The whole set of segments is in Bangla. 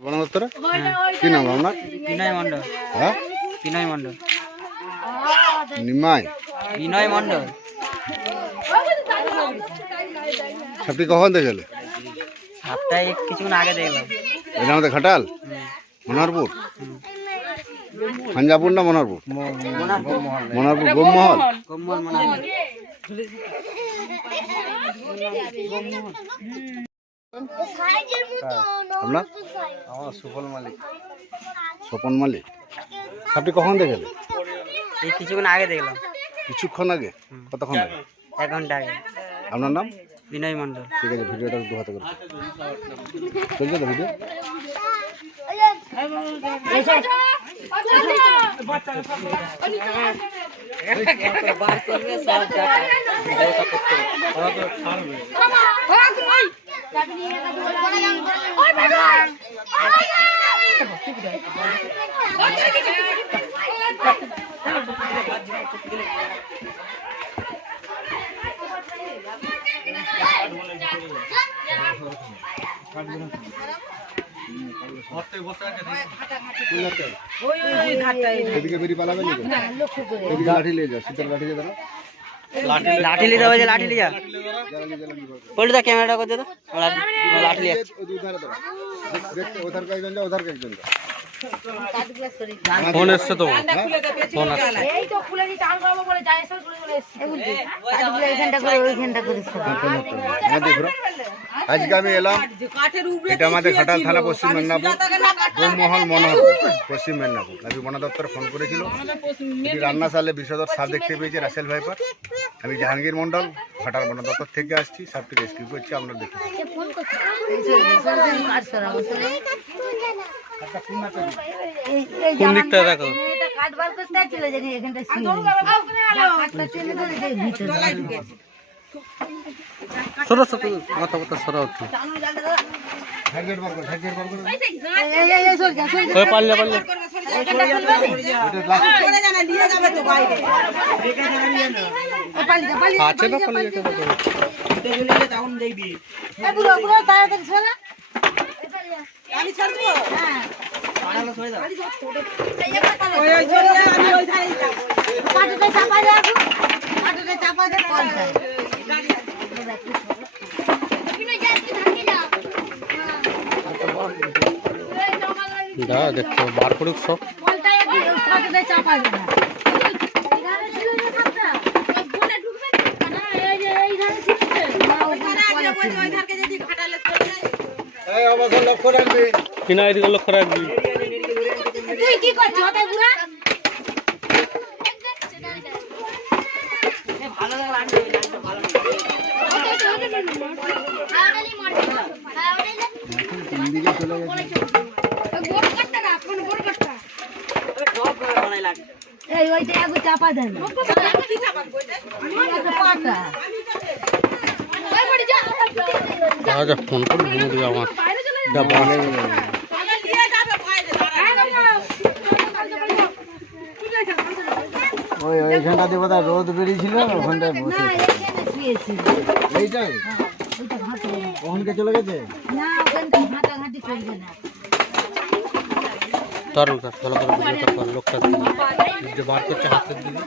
বন কি নাম আপনার বিনয় মণ্ডল। হ্যাঁ? বিনয় মণ্ডল। নিমাই। বিনয় মণ্ডল। সাপটি কখন দেখেলে সাতটায় কিছুক্ষণ আগে দেখলাম। এটা আমাদের ঘাটাল? মনোহরপুর পাঞ্জাবপুর না মনোহরপুর মনোহরপুর গোমমহল কম্বল মনে হয় আপনার আমার? সুফল মালিক। স্বপন মালিক। সাপটি কখন দেখেলে এই কিছুক্ষণ আগে দেখলাম। কিছুক্ষণ আগে? কতক্ষণ? আগে এক ঘণ্টা আগে। আপনার নাম? বিনয় মণ্ডল। ঠিক আছে ভিডিওটা দু হাতে করে। চলছে তো ভিডিও? এদিকে বেরিয়ে পালাবেন নাকি? এদিকে লাঠি নিয়ে যাও শীতের লাঠি দিয়ে দাঁড়া লাঠি নিতে হবে যে লাঠি লিয়া পল্টু দা ক্যামেরাটা করতে তো। লাঠি লিয়া ফোন এসছে তো। ফোন এই তো খুলে দিতে আমি করব বলে যাই এসে খুলে চলে এসেছি। এইখানটা করে ওইখানটা করে হ্যাঁ আজকে আমি এলাম। এটা আমাদের ঘাটাল থানা পশ্চিম মেদিনীপুর। গোমহল মনোহর পশ্চিম মেদিনীপুর। আমি বন দপ্তরে ফোন করেছিল। রান্না সালে বিষধর সাপ দেখতে পেয়েছি রাসেল ভাইপার। আমি জাহাঙ্গীর মন্ডল ঘাটাল বন দপ্তর থেকে আসছি সাপটি রেস্কিউ করছি আপনার দেখুন কোন দিকটা দেখো সরো সরো কথা কথা সরো পারলে পারলে আছে না কেন করো আমি ছাড়বো হ্যাঁ চাপা চাপা কল যায়। দা দেখো বার করুক সব। চাপা দে না এখানে ছিল যে কাপটা ফোনে ঢুকবে না এই যে এইখানে ছিল না ওখানে অবসর লক্ষ্য রাখবে। কিনা এদিকে লক্ষ্য রাখবি। তুই কি করছিস ওটা বুড়া তিন দিকে চলে এই ওইটা একটু চাপা দেন। আচ্ছা ফোন করে দিবে আমার ওই ওইখানটাতে বোধহয় রোদ বেরিয়েছিল ওখানটায় বসে না এখানে শুয়েছিল। এইটাই? ওখানকে চলে গেছে? না ওখানটা ঘাটাঘাটি করবে না। তোর ভালো করে ভিডিও কর লোকটা। যে বার করছে হাতের দিকে।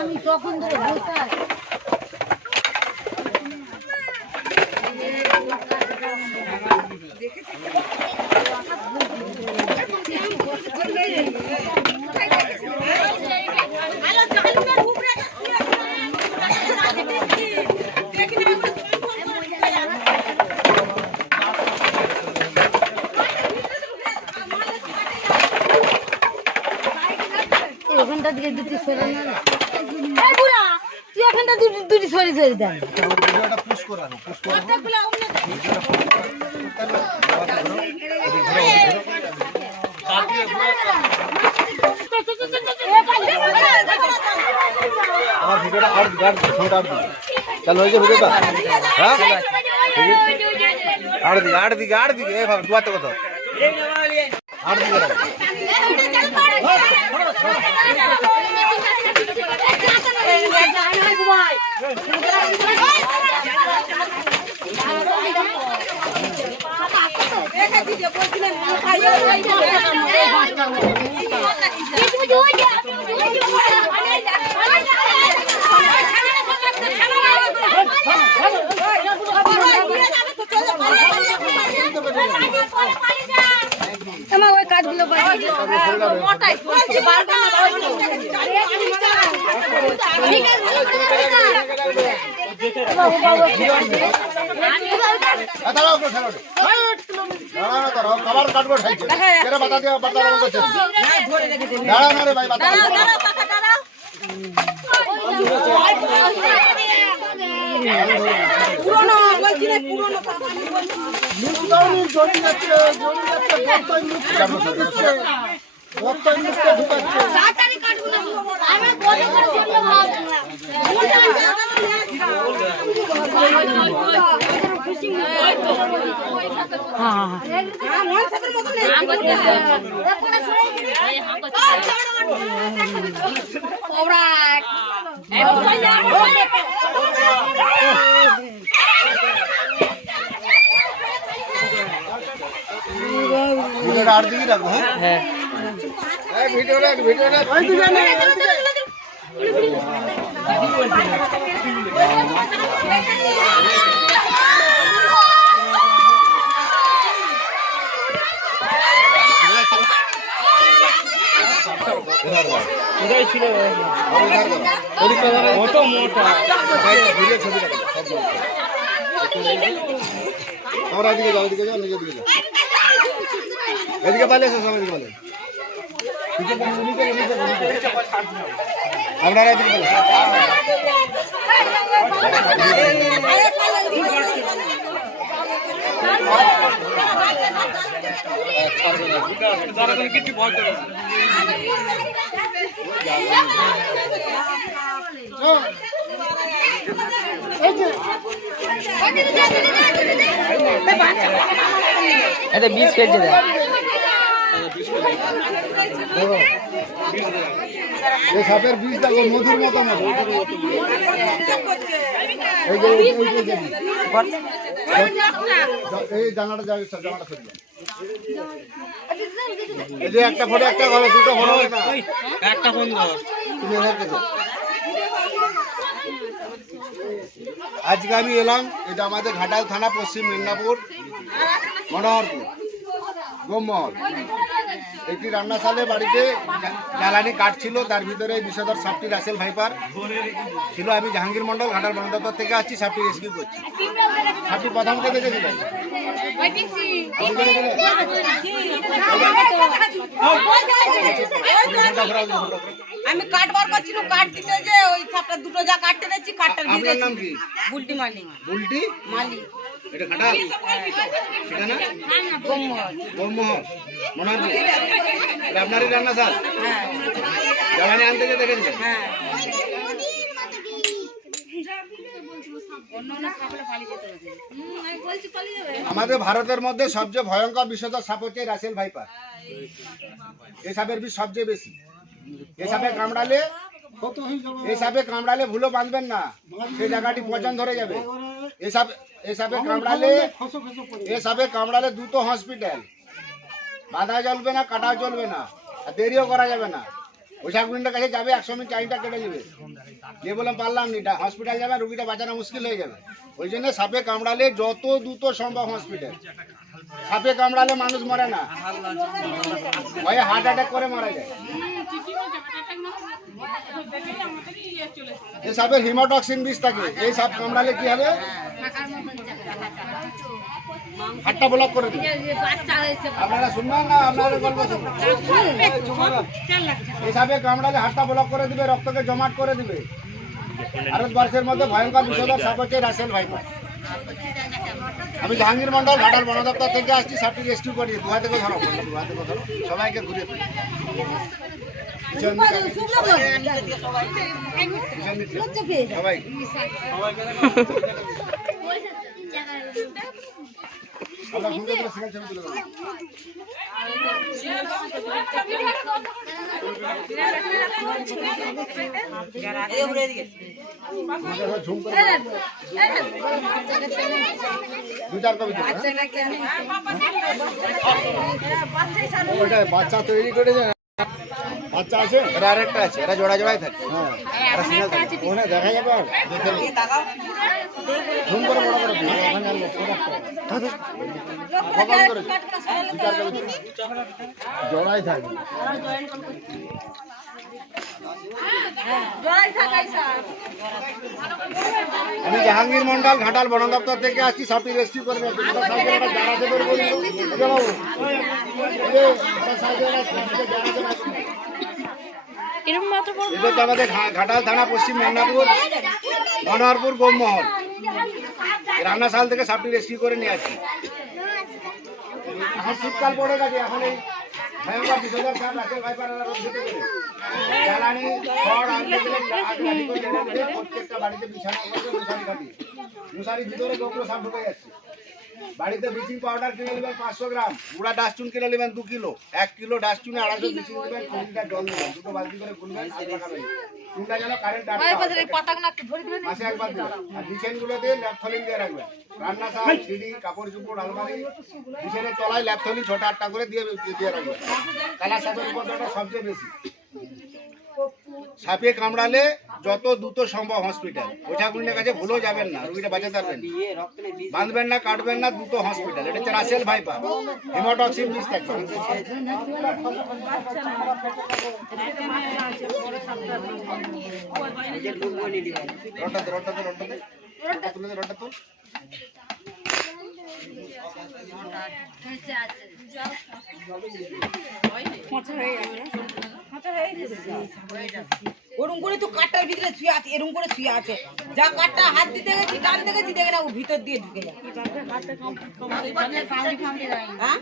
আমি তখন ধরে বসে। এই ওখানটা দিকে দুটি সরে না রে। এই বুড়া, তুই এখানটা দুটি দুটি সরে সরে দেন করানো ভিডিওটা ভিডিওটা আর আর চালু হয়েছে ভিডিওটা হ্যাঁ আর দিকে আর দিকে আর দিকে এই ভাবে দুয়াতে কত আর দিকে আমার ওই आ, दाঁড়াও একটু, দাঁড়াও একটু। দাঁড়াও না, দাঁড়াও, খাবার কাটবো ঠাইছে। কেরে বাতা দিয়া, বাতা দেওয়া করছে? দাঁড়াও না রে ভাই, বাতা দাও। কাটবো, কাটবো, কাটবো। ভিডিওটা আর দিকে রাখব হ্যাঁ হ্যাঁ এই ভিডিও রাখ ভিডিও রাখ ওই দিকে না, ওই দিকে। কোথায় ছিল কত মোটা। তোমরা এদিকে যাও এদিকে যাও নিজে দিকে যাও এদিকে পালে এসো সব এদিকে পালে। আপনারা এদিকে পালে ফেলছে দেখ দেখো এই সাপের বীজ দেখো মধুর মতো মতো এই জানাটা যাবে জানাটা দাও। এই যে একটা ফটো একটা ঘরে দুটো ফটো একটা ফোন তুমি এদের কাছে। আজকে আমি এলাম এটা আমাদের ঘাটাল থানা পশ্চিম মেদিনীপুর মনোহরপুর গোমহল একটি রান্নাশালে বাড়িতে জ্বালানি কাঠ ছিল তার ভিতরে বিষধর সাপটি রাসেল ভাইপার ছিল। আমি জাহাঙ্গীর মন্ডল ঘাটাল বন দপ্তর থেকে আসছি সাপটি রেস্কিউ করছি। সাপটি প্রথম কে দেখেছিলেন। আমি কাঠ বার করছিলাম কাঠ দিতে যে ওই সাপটা দুটো যা কাটতে দিচ্ছি কাঠটার ভিতরে বুলটি মালি বুলটি? মালি এটা খাটাল ঠিকানা গোমোহন মনোহরপুর এটা আপনারই রান্না, স্যার? জ্বালানি আনতে যে দেখেছিলেন? আমাদের ভারতের মধ্যে সবচেয়ে ভয়ঙ্কর বিষধর সাপ হচ্ছে রাসেল ভাইপার। সাপের বিষ সবচেয়ে বেশি। সাপে কামড়ালে সাপে কামড়ালে ভুলো বাঁধবেন না। সেই জায়গাটি পচন ধরে যাবে। সাপ সাপে কামড়ালে এই সাপে কামড়ালে দুটো হসপিটাল বাঁধা চলবে না কাটা চলবে না আর দেরিও করা যাবে না। ওই সাপগুলিটার কাছে যাবে একশো মিনিট টাইমটা কেটে নেবে। দিয়ে বললাম পারলাম নি হসপিটাল যাবে রুগীটা বাঁচানো মুশকিল হয়ে যাবে ওই জন্য সাপে কামড়ালে যত দ্রুত সম্ভব হসপিটাল সাপে কামড়ালে মানুষ মরে না। ভয়ে হার্ট অ্যাটাক করে মারা যায়। এই সাপের হিমোটক্সিন বিষ থাকে। এই সাপ কামড়ালে কি হবে? হাতটা ব্লক করে হয়েছে আপনারা শুনবেন না? আপনাদের এই সাপে কামড়ালে হাতটা ব্লক করে দিবে, রক্তকে জমাট করে দিবে। ভারতবর্ষের মধ্যে ভয়ঙ্কর বিষধর সাপ হচ্ছে রাসেল ভাইপার আমি জাহাঙ্গীর মন্ডল ঘাটাল বন দপ্তর থেকে আসছি সাপটি রেস্কিউ করি দুহা থেকে ধরো দুহা থেকে ধরো সবাইকে ঘুরে বাচ্চা তৈরি করেছে বাচ্চা আছে এরা আরেকটা আছে এরা জোড়া জোড়াই থাকে হ্যাঁ এরা সিঙ্গেল থাকে ওখানে দেখা যাবে আর দেখে নিন। ঝুম করে বড় করে দিন ওখানে আর লোক প্রোডাক্ট ভগবান করে দু চার কপি দেবো। জোড়াই থাকবে আমি জাহাঙ্গীর মন্ডল ঘাটাল বন দপ্তর থেকে আসছি সাপটি রেস্কিউ করবে দুটো সাইডে আমাদের ঘাটাল থানা, পশ্চিম মেদিনীপুর মনোহরপুর গোমমহল রান্নাশাল থেকে সাপটি রেস্কিউ করে নিয়ে আসছি। এখন শীতকাল পড়ে গেছে, এখন এই ভয়ঙ্কর বিষধর সাপ রাখে ভাইপারেরা রোদ খেতে গেলে জ্বালানি প্রত্যেকটা বাড়িতে বিছানা মশারি ভিতরে গোবর সাপ ঢুকে যাচ্ছে। বাড়িতে ব্লিচিং পাউডার কিনে নেবেন পাঁচশো গ্রাম। গুঁড়া ডাস্টুন কিনে নেবেন দু কিলো। এক কিলো ডাস্টুনে আড়াইশো ব্লিচিং নেবেন কুড়ি লিটার জল নেবেন দুটো বালতি করে আর লাগাবেন যেন কারেন্ট মাসে একবার দিবেন আর বিছান ল্যাপথলিন দিয়ে রাখবেন। রান্না সিঁড়ি কাপড় চুপড় আলমারি বিছানের তলায় ল্যাপথলিন ছোট আটটা করে দিয়ে দিয়ে রাখবেন। কালা সাপের উপদ্রবটা সবচেয়ে বেশি। সাপে কামড়ালে যত দ্রুত সম্ভব হসপিটাল ওঝাগুলির কাছে ভুলেও যাবেন না রুগীটা বাঁচাতে পারবেন বাঁধবেন না কাটবেন না দ্রুত হসপিটাল এটা হচ্ছে রাসেল ভাইপার হিমোটক্সিন বিষ থাকবে রটাতে রটাতে রটাতে রটা তুলে। রটা তুল ওরম করে তো কাঠটার ভিতরে শুয়ে আছে এরম করে শুয়ে আছে। যা কাঠটা হাত দিতে গেছি টানতে গেছি দেখে না ও ভিতর দিয়ে ঢুকে যায় হ্যাঁ?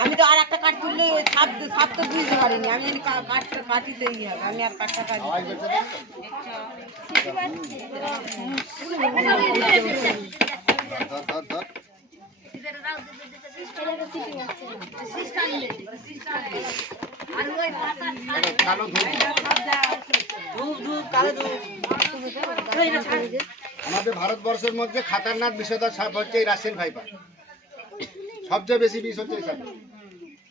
আমি তো আর একটা কাঠ তুললে ওই সাপ সাপ তো বুঝতে পারিনি। আমি জানি কাঠটা ইয়ে হবে আমি আর কাঠটা কাটি ধর। আমাদের ভারতবর্ষের মধ্যে খাতারনাক বিষয়টা হচ্ছে এই রাশিয়ান ভাইপার। সবচেয়ে বেশি বিষ হচ্ছে এই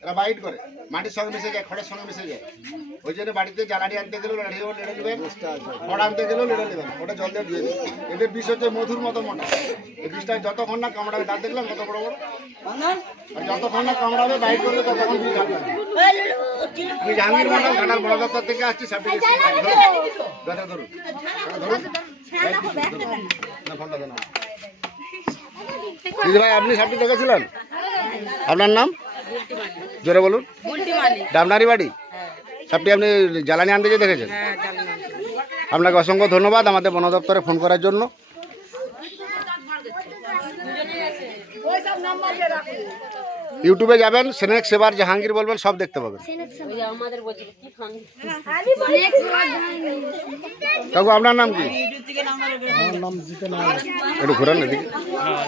এরা বাইট করে মাটির সঙ্গে মিশে যায় খড়ের সঙ্গে মিশে যায় ওই জন্য বাড়িতে জ্বালানি আনতে গেলেও লাঠিও লেড়ে নেবেন খড় আনতে গেলেও লেড়ে নেবেন ওটা জল দিয়ে ধুয়ে দেবেন এদের বিষ হচ্ছে মধুর মতো মোটা এই বিষটা যতক্ষণ না কামড়াবে দাঁত দেখলাম কত বড় বড় আর যতক্ষণ না কামড়াবে বাইট করবে ততক্ষণ বিষ আমি জাহাঙ্গীর মন্ডল ঘাটাল বড় দপ্তর থেকে আসছি সাপটি ধরুন ধরুন। না, ভাই আপনি সাপটি দেখেছিলেন আপনার নাম জোরে বলুন। ডামনারি বাড়ি? সবটি আপনি জ্বালানি আনতে যে দেখেছেন? আপনাকে অসংখ্য ধন্যবাদ আমাদের বন দপ্তরে ফোন করার জন্য। ইউটিউবে যাবেন সেনেক সেবার জাহাঙ্গীর বলবেন সব দেখতে পাবেন। কাকু আপনার নাম কি? একটু ঘোরান এদিকে। হ্যাঁ।